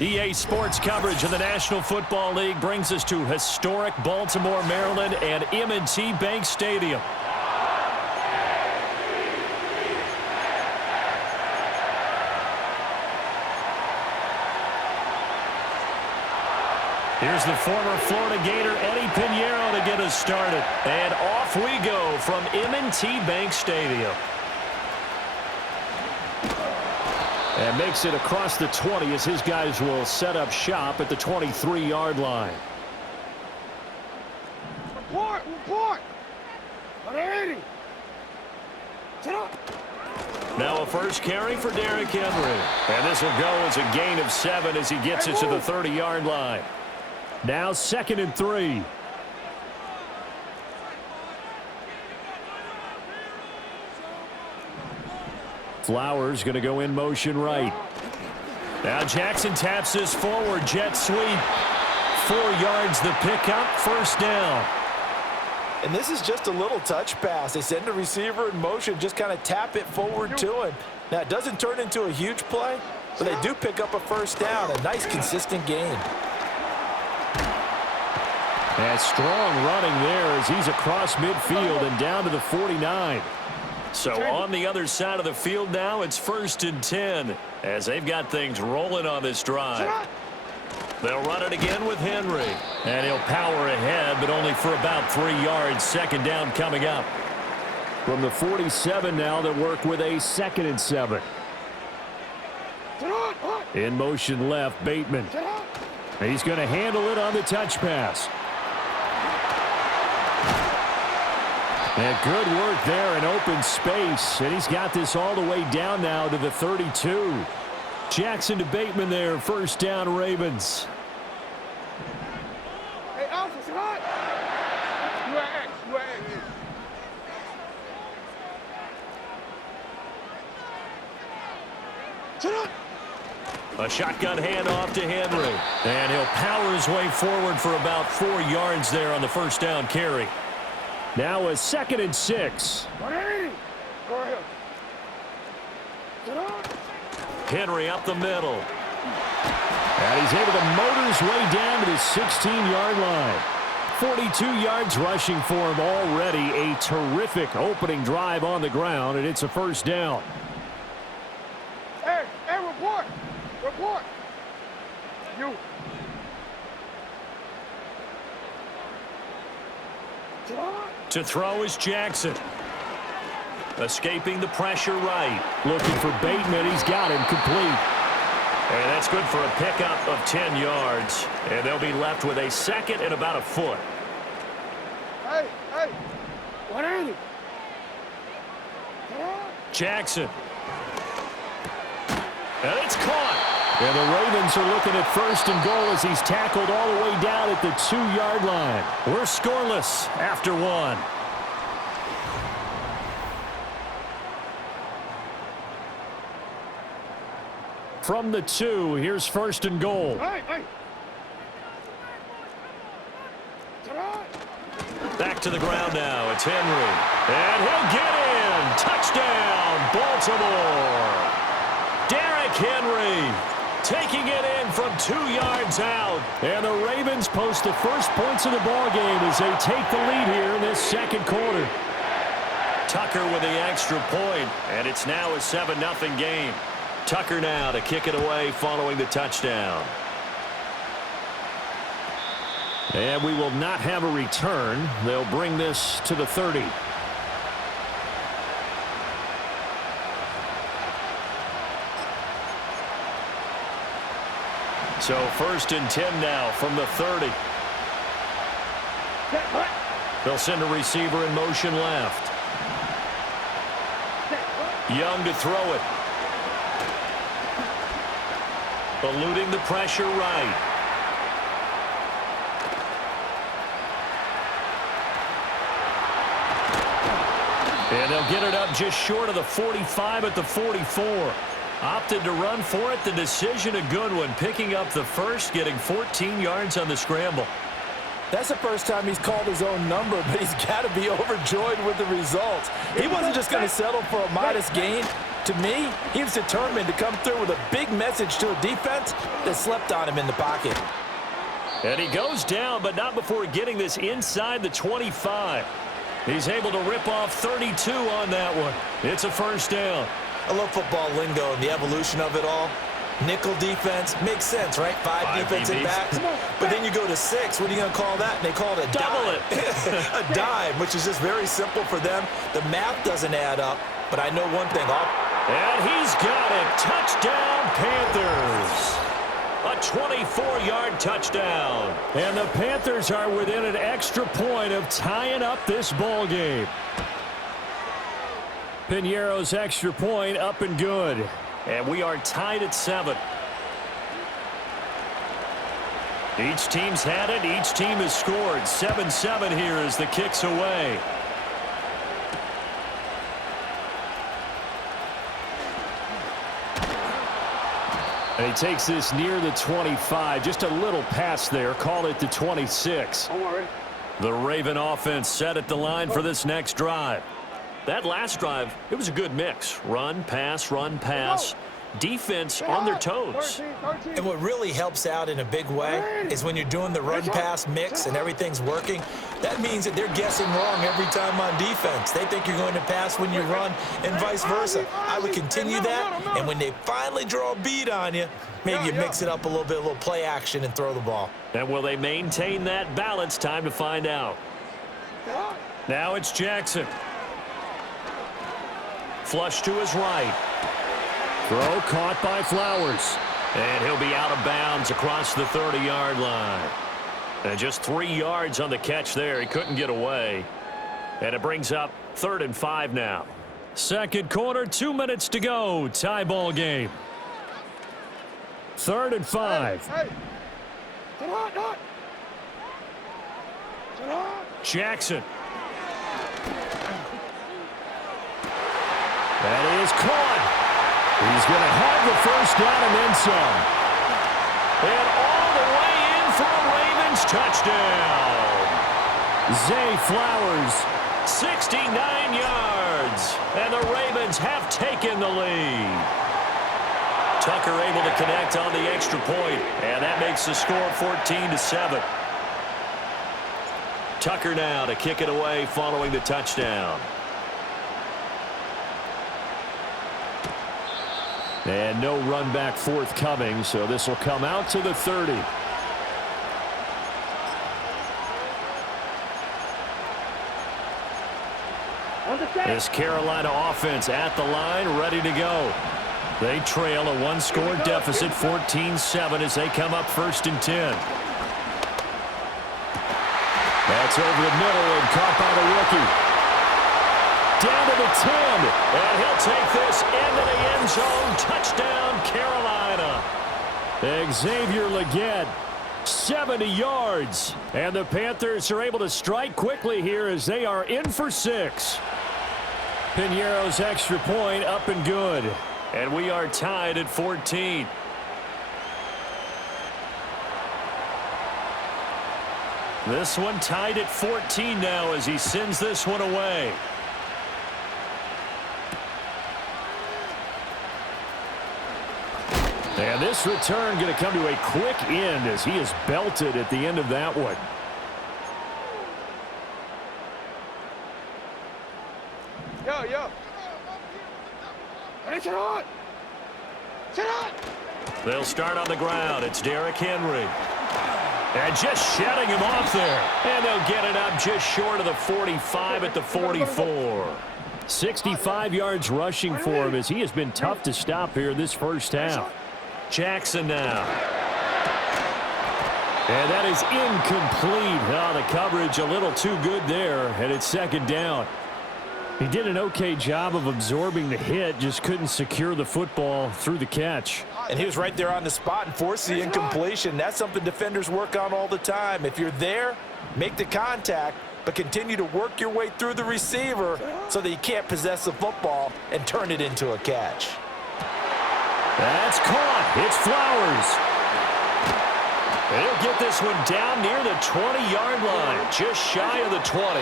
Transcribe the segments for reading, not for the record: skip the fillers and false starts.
EA Sports coverage of the National Football League brings us to historic Baltimore, Maryland, and M&T Bank Stadium. Here's the former Florida Gator, Eddie Pinheiro, to get us started. And off we go from M&T Bank Stadium. And makes it across the 20 as his guys will set up shop at the 23-yard line. Report! 180! Now a first carry for Derrick Henry. And this will go as a gain of 7 as he gets it to the 30-yard line. Now 2nd and 3. Flowers going to go in motion right. Now Jackson taps this forward jet sweep. 4 yards the pickup, first down. And this is just a little touch pass. They send the receiver in motion, just kind of tap it forward to him. Now it doesn't turn into a huge play, but they do pick up a first down. A nice consistent gain. And strong running there as he's across midfield and down to the 49. So on the other side of the field now, it's 1st and 10 as they've got things rolling on this drive. They'll run it again with Henry. And he'll power ahead, but only for about 3 yards. 2nd down coming up. From the 47 now, they'll work with a 2nd and 7. In motion left, Bateman. He's going to handle it on the touch pass. And good work there in open space. And he's got this all the way down now to the 32. Jackson to Bateman there. First down, Ravens. Hey, Alpha, it's hot. You are X. A shotgun handoff to Henry. And he'll power his way forward for about 4 yards there on the first down carry. Now a 2nd and 6. 180. Go ahead. Henry up the middle. And he's able to motor his way down to the 16-yard line. 42 yards rushing for him already. A terrific opening drive on the ground, and it's a first down. Hey, report. You. To throw is Jackson. Escaping the pressure right. Looking for Bateman. He's got him complete. And that's good for a pickup of 10 yards. And they'll be left with a 2nd and about a foot. Hey. 180. Jackson. And it's caught. And the Ravens are looking at 1st and goal as he's tackled all the way down at the 2-yard line. We're scoreless after 1. From the 2, here's 1st and goal. Hey. Back to the ground now. It's Henry. And he'll get in. Touchdown, Baltimore. Derrick Henry taking it in from 2 yards out. And the Ravens post the first points of the ballgame as they take the lead here in this 2nd quarter. Tucker with the extra point, and it's now a 7-0 game. Tucker now to kick it away following the touchdown. And we will not have a return. They'll bring this to the 30. So 1st and 10 now from the 30. They'll send a receiver in motion left. Young to throw it. Eluding the pressure right. And they'll get it up just short of the 45 at the 44. Opted to run for it. The decision a good one. Picking up the first, getting 14 yards on the scramble. That's the first time he's called his own number, but he's got to be overjoyed with the results. He wasn't just going to settle for a modest gain. To me, he was determined to come through with a big message to a defense that slept on him in the pocket. And he goes down, but not before getting this inside the 25. He's able to rip off 32 on that one. It's a first down. I love football lingo and the evolution of it all. Nickel defense makes sense, right? Five defensive backs. But then you go to 6. What are you going to call that? And they call it a double dime. A dime, which is just very simple for them. The math doesn't add up, but I know one thing. And he's got it. Touchdown, Panthers. A 24-yard touchdown. And the Panthers are within an extra point of tying up this ball game. Piñeiro's extra point up and good. And we are tied at 7. Each team's had it. Each team has scored. 7-7 here as the kick's away. And he takes this near the 25. Just a little pass there. Call it the 26. The Raven offense set at the line for this next drive. That last drive, it was a good mix. Run, pass. Defense on their toes. And what really helps out in a big way is when you're doing the run-pass mix and everything's working, that means that they're guessing wrong every time on defense. They think you're going to pass when you run and vice versa. I would continue that, and when they finally draw a beat on you, maybe you mix it up a little play action and throw the ball. And will they maintain that balance? Time to find out. Now it's Jackson. Flush to his right. Throw caught by Flowers. And he'll be out of bounds across the 30-yard line. And just 3 yards on the catch there. He couldn't get away. And it brings up 3rd and 5 now. Second quarter, 2 minutes to go. Tie ball game. 3rd and 5. Jackson. That is caught. He's going to have the first down and then some. And all the way in for a Ravens touchdown. Zay Flowers, 69 yards. And the Ravens have taken the lead. Tucker able to connect on the extra point, and that makes the score 14-7. Tucker now to kick it away following the touchdown. And no run back forthcoming, so this will come out to the 30. This Carolina offense at the line, ready to go. They trail a one-score deficit, 14-7, as they come up 1st and 10. That's over the middle and caught by the rookie. Down to the 10, and he'll take this into the end zone. Touchdown, Carolina. Xavier Legette, 70 yards. And the Panthers are able to strike quickly here as they are in for 6. Piñeiro's extra point up and good. And we are tied at 14. This one tied at 14 now as he sends this one away. And this return going to come to a quick end as he is belted at the end of that one. Yo. Hey, sit on. They'll start on the ground. It's Derrick Henry. And just shutting him off there. And they'll get it up just short of the 45 at the 44. 65 yards rushing for him as he has been tough to stop here this first half. Jackson now. And that is incomplete. Oh, the coverage a little too good there, and it's 2nd down. He did an okay job of absorbing the hit, just couldn't secure the football through the catch. And he was right there on the spot and forced the incompletion. That's something defenders work on all the time. If you're there, make the contact, but continue to work your way through the receiver so that you can't possess the football and turn it into a catch. That's caught. It's Flowers. And he'll get this one down near the 20-yard line, just shy of the 20.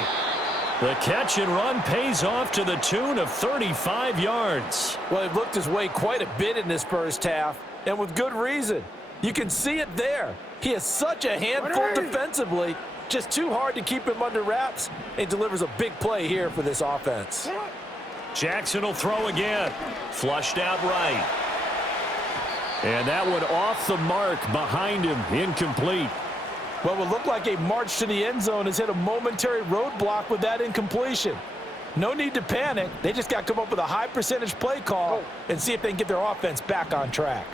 The catch and run pays off to the tune of 35 yards. Well, he looked his way quite a bit in this first half, and with good reason. You can see it there. He is such a handful defensively, just too hard to keep him under wraps, and delivers a big play here for this offense. Jackson will throw again. Flushed out right. And that one off the mark behind him, incomplete. What would look like a march to the end zone has hit a momentary roadblock with that incompletion. No need to panic. They just got to come up with a high percentage play call and see if they can get their offense back on track.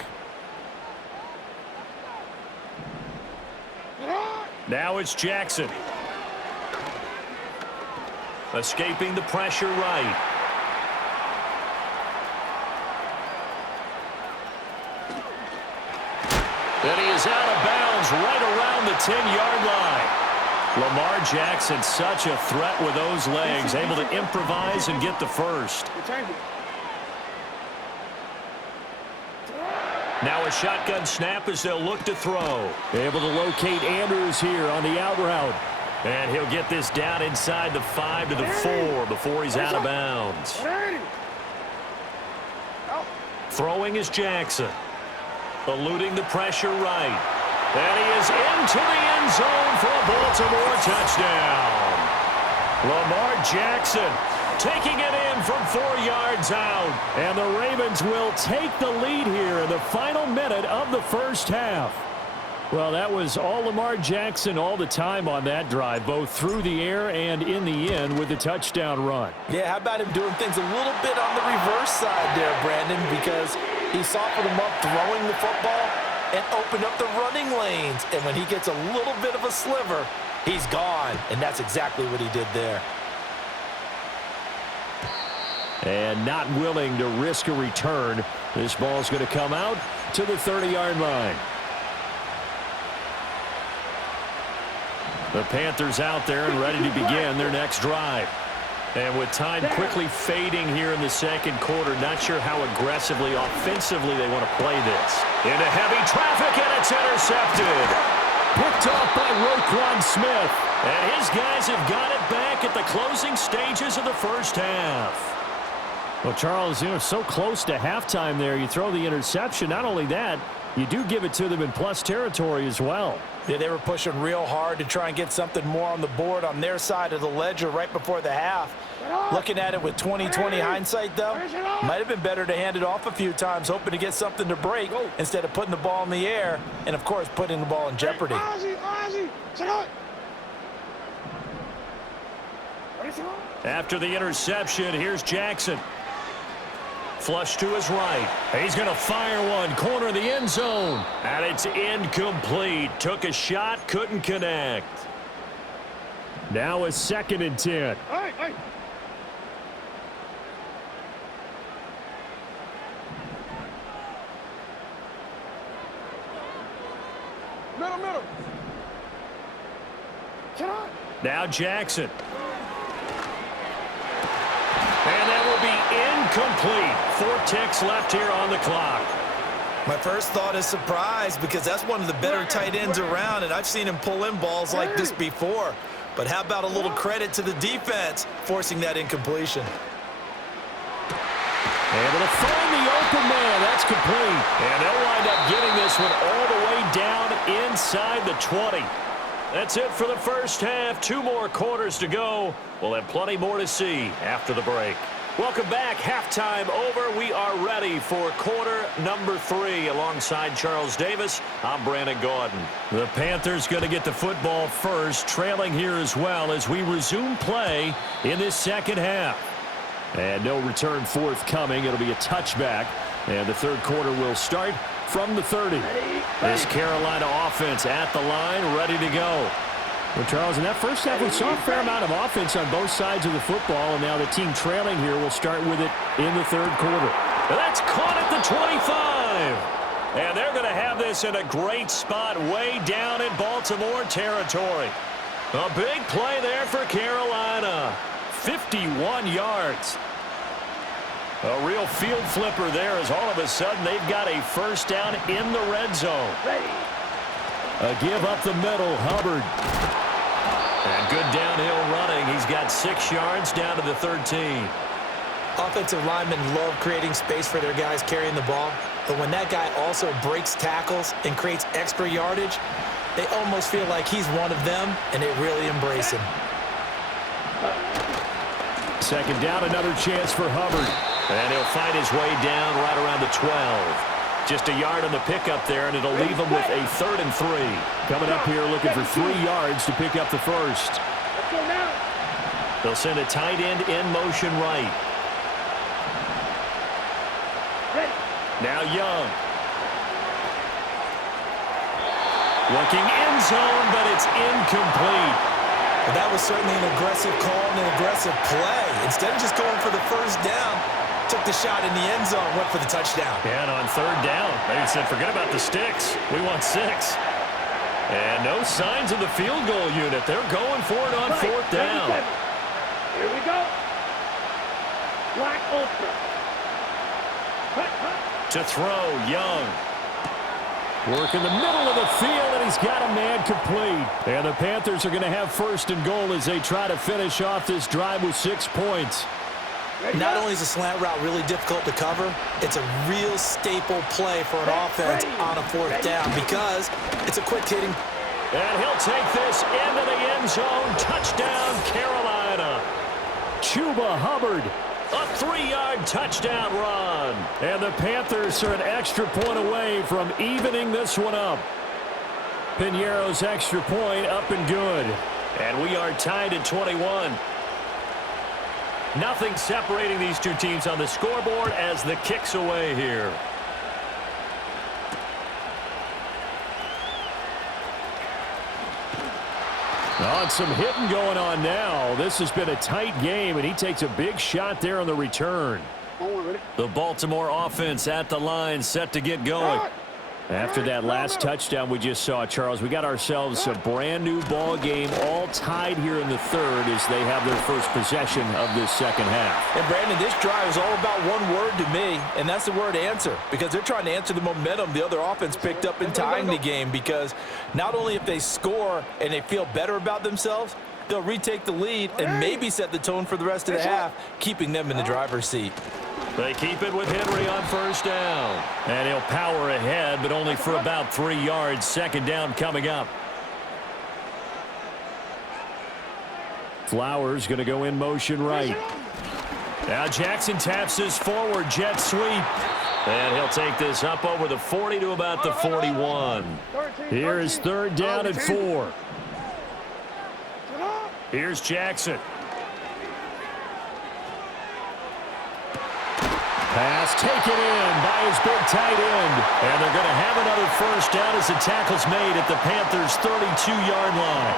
Now it's Jackson. Escaping the pressure right. And he is out of bounds right around the 10-yard line. Lamar Jackson, such a threat with those legs, able to improvise and get the first. Now a shotgun snap as they'll look to throw. Able to locate Andrews here on the out route. And he'll get this down inside the 5 to the 4 before he's out of bounds. Throwing is Jackson. Eluding the pressure right. And he is into the end zone for a Baltimore touchdown. Lamar Jackson taking it in from 4 yards out. And the Ravens will take the lead here in the final minute of the first half. Well, that was all Lamar Jackson all the time on that drive, both through the air and in the end with the touchdown run. Yeah, how about him doing things a little bit on the reverse side there, Brandon, because he softened him up throwing the football and opened up the running lanes. And when he gets a little bit of a sliver, he's gone. And that's exactly what he did there. And not willing to risk a return. This ball's going to come out to the 30-yard line. The Panthers out there and ready to begin their next drive. And with time quickly fading here in the second quarter, not sure how aggressively, offensively they want to play this. Into heavy traffic, and it's intercepted. Picked off by Roquan Smith. And his guys have got it back at the closing stages of the first half. Well, Charles, so close to halftime there. You throw the interception. Not only that, you do give it to them in plus territory as well. Yeah, they were pushing real hard to try and get something more on the board on their side of the ledger right before the half. Looking at it with 20/20 hindsight, though, might have been better to hand it off a few times, hoping to get something to break instead of putting the ball in the air and, of course, putting the ball in jeopardy. After the interception, here's Jackson. Flush to his right. He's going to fire one. Corner of the end zone. And it's incomplete. Took a shot, couldn't connect. Now a 2nd and 10. Hey. Middle. Now Jackson. And that will be incomplete. 4 ticks left here on the clock. My first thought is surprise because that's one of the better tight ends around, and I've seen him pull in balls like this before. But how about a little credit to the defense forcing that incompletion? Able to find the open man. That's complete. And they'll wind up getting this one all the way down inside the 20. That's it for the first half. 2 more quarters to go. We'll have plenty more to see after the break. Welcome back. Halftime over. We are ready for quarter number 3. Alongside Charles Davis, I'm Brandon Gaudin. The Panthers going to get the football first, trailing here as well as we resume play in this second half. And no return forthcoming. It'll be a touchback. And the third quarter will start from the 30. This Carolina offense at the line, ready to go. Well, Charles, in that first half, we saw a fair amount of offense on both sides of the football, and now the team trailing here will start with it in the third quarter. And that's caught at the 25. And they're going to have this in a great spot way down in Baltimore territory. A big play there for Carolina. 51 yards. A real field flipper there as all of a sudden they've got a first down in the red zone. A give up the middle, Hubbard. And good downhill running. He's got 6 yards down to the 13. Offensive linemen love creating space for their guys carrying the ball, but when that guy also breaks tackles and creates extra yardage, they almost feel like he's one of them, and they really embrace him. Second down, another chance for Hubbard. And he'll find his way down right around the 12. Just a yard on the pickup there, and it'll leave him with a 3rd and 3. Coming up here looking for 3 yards to pick up the first. They'll send a tight end in motion right. Now Young. Looking end zone, but it's incomplete. Well, that was certainly an aggressive call and an aggressive play. Instead of just going for the first down, took the shot in the end zone, went for the touchdown. And on 3rd down, they said, forget about the sticks. We want 6. And no signs of the field goal unit. They're going for it on 4th down. Here we go. Black ultra. To throw, Young. Work in the middle of the field, and he's got a man complete. And the Panthers are going to have 1st and goal as they try to finish off this drive with 6 points. Not only is a slant route really difficult to cover, it's a real staple play for an offense on a 4th down because it's a quick hitting. And he'll take this into the end zone. Touchdown, Carolina. Chuba Hubbard. A 3-yard touchdown run. And the Panthers are an extra point away from evening this one up. Piñeiro's extra point up and good. And we are tied at 21. Nothing separating these two teams on the scoreboard as the kick's away here. Oh, some hitting going on now. This has been a tight game, and he takes a big shot there on the return. The Baltimore offense at the line, set to get going. After that last touchdown we just saw, Charles, we got ourselves a brand new ball game, all tied here in the 3rd as they have their first possession of this 2nd half. And Brandon, this drive is all about one word to me, and that's the word answer, because they're trying to answer the momentum the other offense picked up in tying the game, because not only if they score and they feel better about themselves, they'll retake the lead and maybe set the tone for the rest of the half, keeping them in the driver's seat. They keep it with Henry on 1st down. And he'll power ahead, but only for about 3 yards. 2nd down coming up. Flowers going to go in motion right. Now Jackson taps his forward jet sweep. And he'll take this up over the 40 to about the 41. Here is 3rd down and 4. Here's Jackson. Pass taken in by his big tight end. And they're going to have another 1st down as the tackle's made at the Panthers' 32-yard line.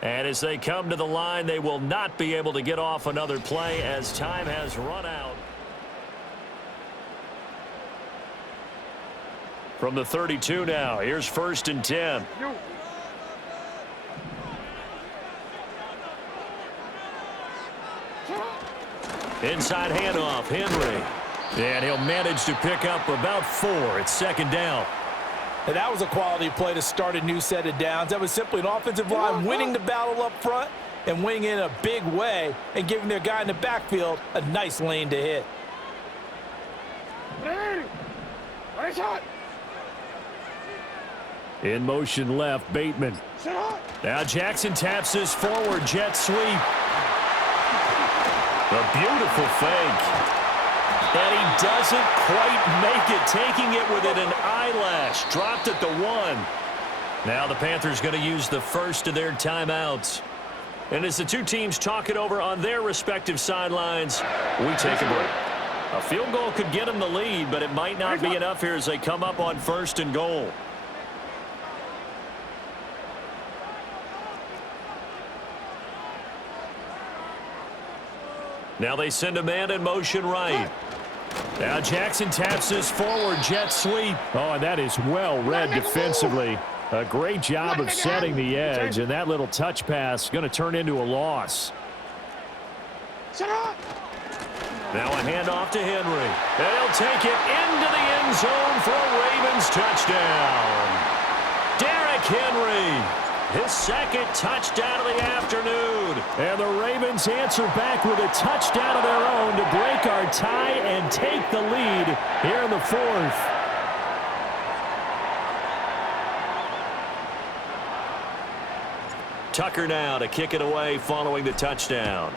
And as they come to the line, they will not be able to get off another play as time has run out. From the 32 now, here's 1st and 10. Inside handoff, Henry. And he'll manage to pick up about 4. It's 2nd down. And that was a quality play to start a new set of downs. That was simply an offensive line winning the battle up front and winning in a big way and giving their guy in the backfield a nice lane to hit. In motion left, Bateman. Now Jackson taps his forward jet sweep. A beautiful fake. And he doesn't quite make it, taking it within an eyelash. Dropped at the 1. Now the Panthers going to use the first of their timeouts. And as the two teams talk it over on their respective sidelines, we take a break. A field goal could get them the lead, but it might not be enough here as they come up on 1st and goal. Now they send a man in motion right. Now Jackson taps his forward jet sweep. Oh, and that is well read defensively. A great job of setting the edge, and that little touch pass is going to turn into a loss. Now a handoff to Henry. And he'll take it into the end zone for a Ravens touchdown. Derrick Henry, his second touchdown of the afternoon. And the Ravens answer back with a touchdown of their own to break our tie and take the lead here in the fourth. Tucker now to kick it away following the touchdown.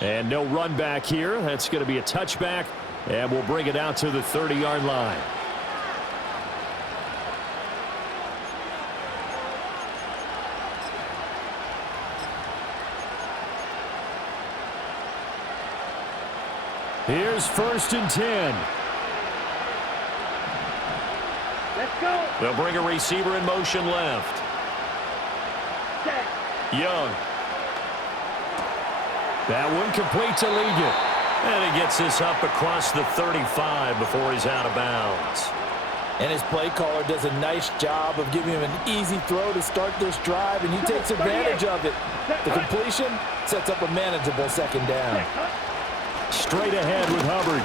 And no run back here. That's going to be a touchback, and we'll bring it out to the 30-yard line. Here's 1st and 10. Let's go. They'll bring a receiver in motion left. Young. That one complete to Ligon. And he gets this up across the 35 before he's out of bounds. And his play caller does a nice job of giving him an easy throw to start this drive, and he takes advantage of it. The completion sets up a manageable 2nd down. Straight ahead with Hubbard.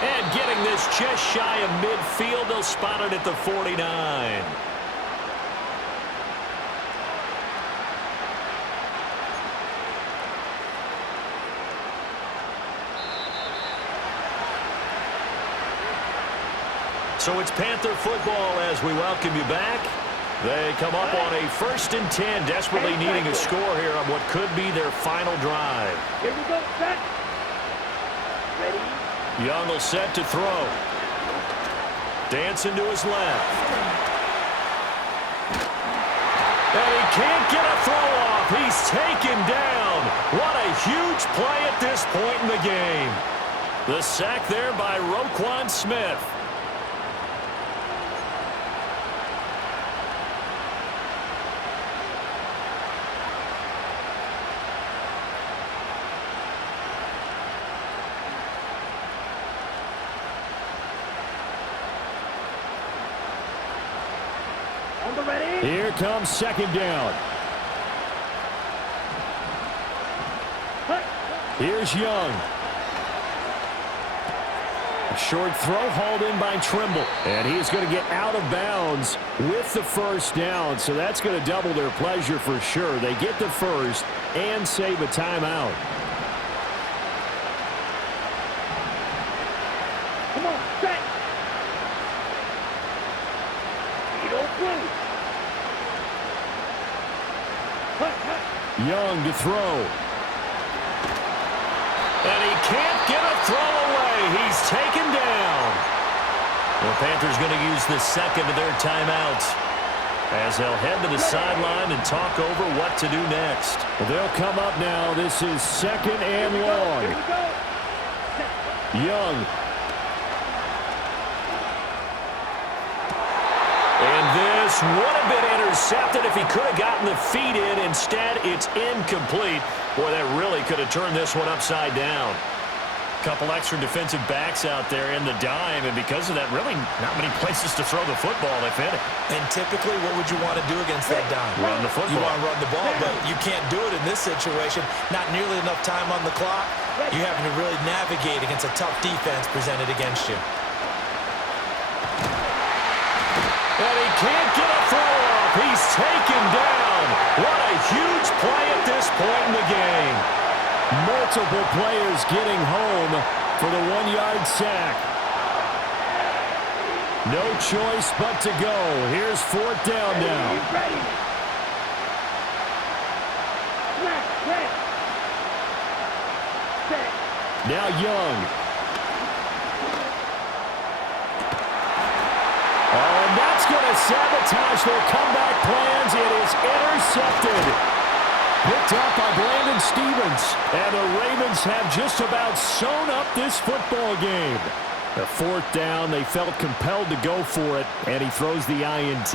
And getting this just shy of midfield, they'll spot it at the 49. So it's Panther football as we welcome you back. They come up on a 1st and 10, desperately needing a score here on what could be their final drive. Here we go, set. Ready. Young will set to throw. Dancing to his left. And he can't get a throw off. He's taken down. What a huge play at this point in the game. The sack there by Roquan Smith. Here comes 2nd down. Here's Young. A short throw hauled in by Trimble. And he's going to get out of bounds with the 1st down. So that's going to double their pleasure for sure. They get the 1st and save a timeout. Come on, set. You don't play. Young to throw. And he can't get a throw away. He's taken down. The Panthers going to use the 2nd of their timeouts as they'll head to the sideline and talk over what to do next. Well, they'll come up now. This is 2nd and long. Young. And this would have been intercepted if he could have gotten the feet in. Instead, it's incomplete. Boy, that really could have turned this one upside down. Couple extra defensive backs out there in the dime, and because of that, really not many places to throw the football if any. And typically, what would you want to do against that dime? Run the football. You want to run the ball, but you can't do it in this situation. Not nearly enough time on the clock. You're having to really navigate against a tough defense presented against you. And he can't get a throw off. He's taken down. What a huge play at this point in the game. Multiple players getting home for the 1-yard sack. No choice but to go. Here's 4th down now. Ready. Set. Now Young. Oh, and that's going to sabotage their comeback plans. It is intercepted. Picked up by Brandon Stevens. And the Ravens have just about sewn up this football game. The 4th down, they felt compelled to go for it, and he throws the INT.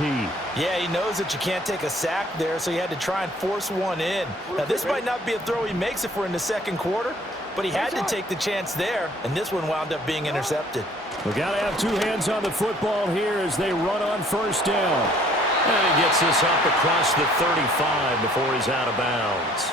Yeah, he knows that you can't take a sack there, so he had to try and force one in. Now, this might not be a throw he makes if we're in the 2nd quarter, but he had to take the chance there, and this one wound up being intercepted. We got to have two hands on the football here as they run on first down. And he gets this up across the 35 before he's out of bounds.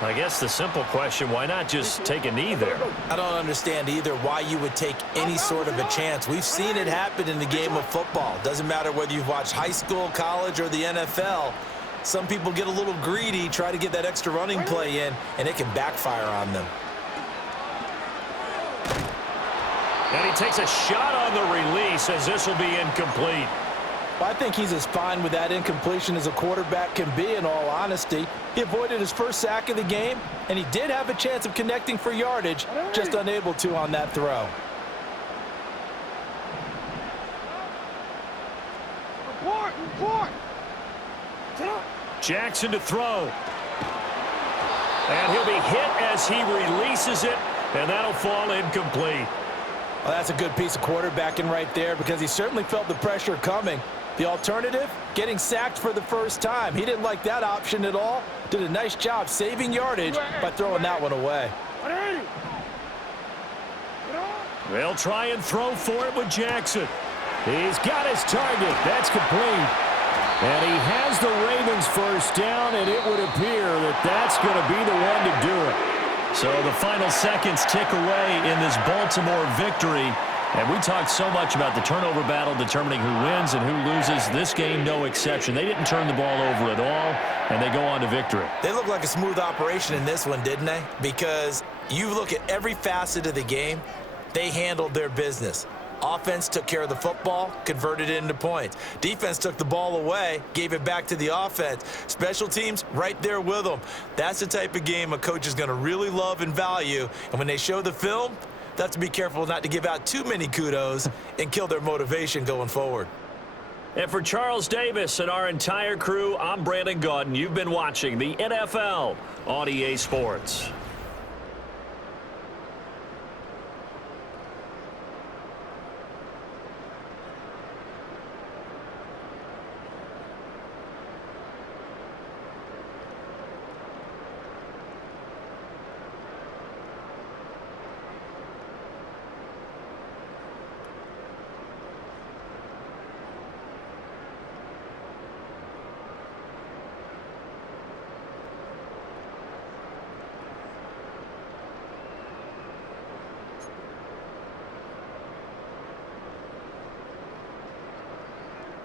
I guess the simple question, why not just take a knee there? I don't understand either why you would take any sort of a chance. We've seen it happen in the game of football. Doesn't matter whether you've watched high school, college, or the NFL. Some people get a little greedy, try to get that extra running play in, and it can backfire on them. And he takes a shot on the release as this will be incomplete. Well, I think he's as fine with that incompletion as a quarterback can be, in all honesty. He avoided his first sack of the game, and he did have a chance of connecting for yardage, just unable to on that throw. Report! Jackson to throw. And he'll be hit as he releases it, and that'll fall incomplete. Well, that's a good piece of quarterbacking right there because he certainly felt the pressure coming. The alternative, getting sacked for the first time. He didn't like that option at all. Did a nice job saving yardage by throwing that one away. They'll try and throw for it with Jackson. He's got his target. That's complete. And he has the Ravens first down, and it would appear that that's going to be the one to do it. So the final seconds tick away in this Baltimore victory. And we talked so much about the turnover battle determining who wins and who loses. This game, no exception. They didn't turn the ball over at all, and they go on to victory. They look like a smooth operation in this one, didn't they? Because you look at every facet of the game, they handled their business. Offense took care of the football, converted it into points. Defense took the ball away, gave it back to the offense. Special teams, right there with them. That's the type of game a coach is going to really love and value. And when they show the film, they have to be careful not to give out too many kudos and kill their motivation going forward. And for Charles Davis and our entire crew, I'm Brandon Gaudin. You've been watching the NFL on EA Sports.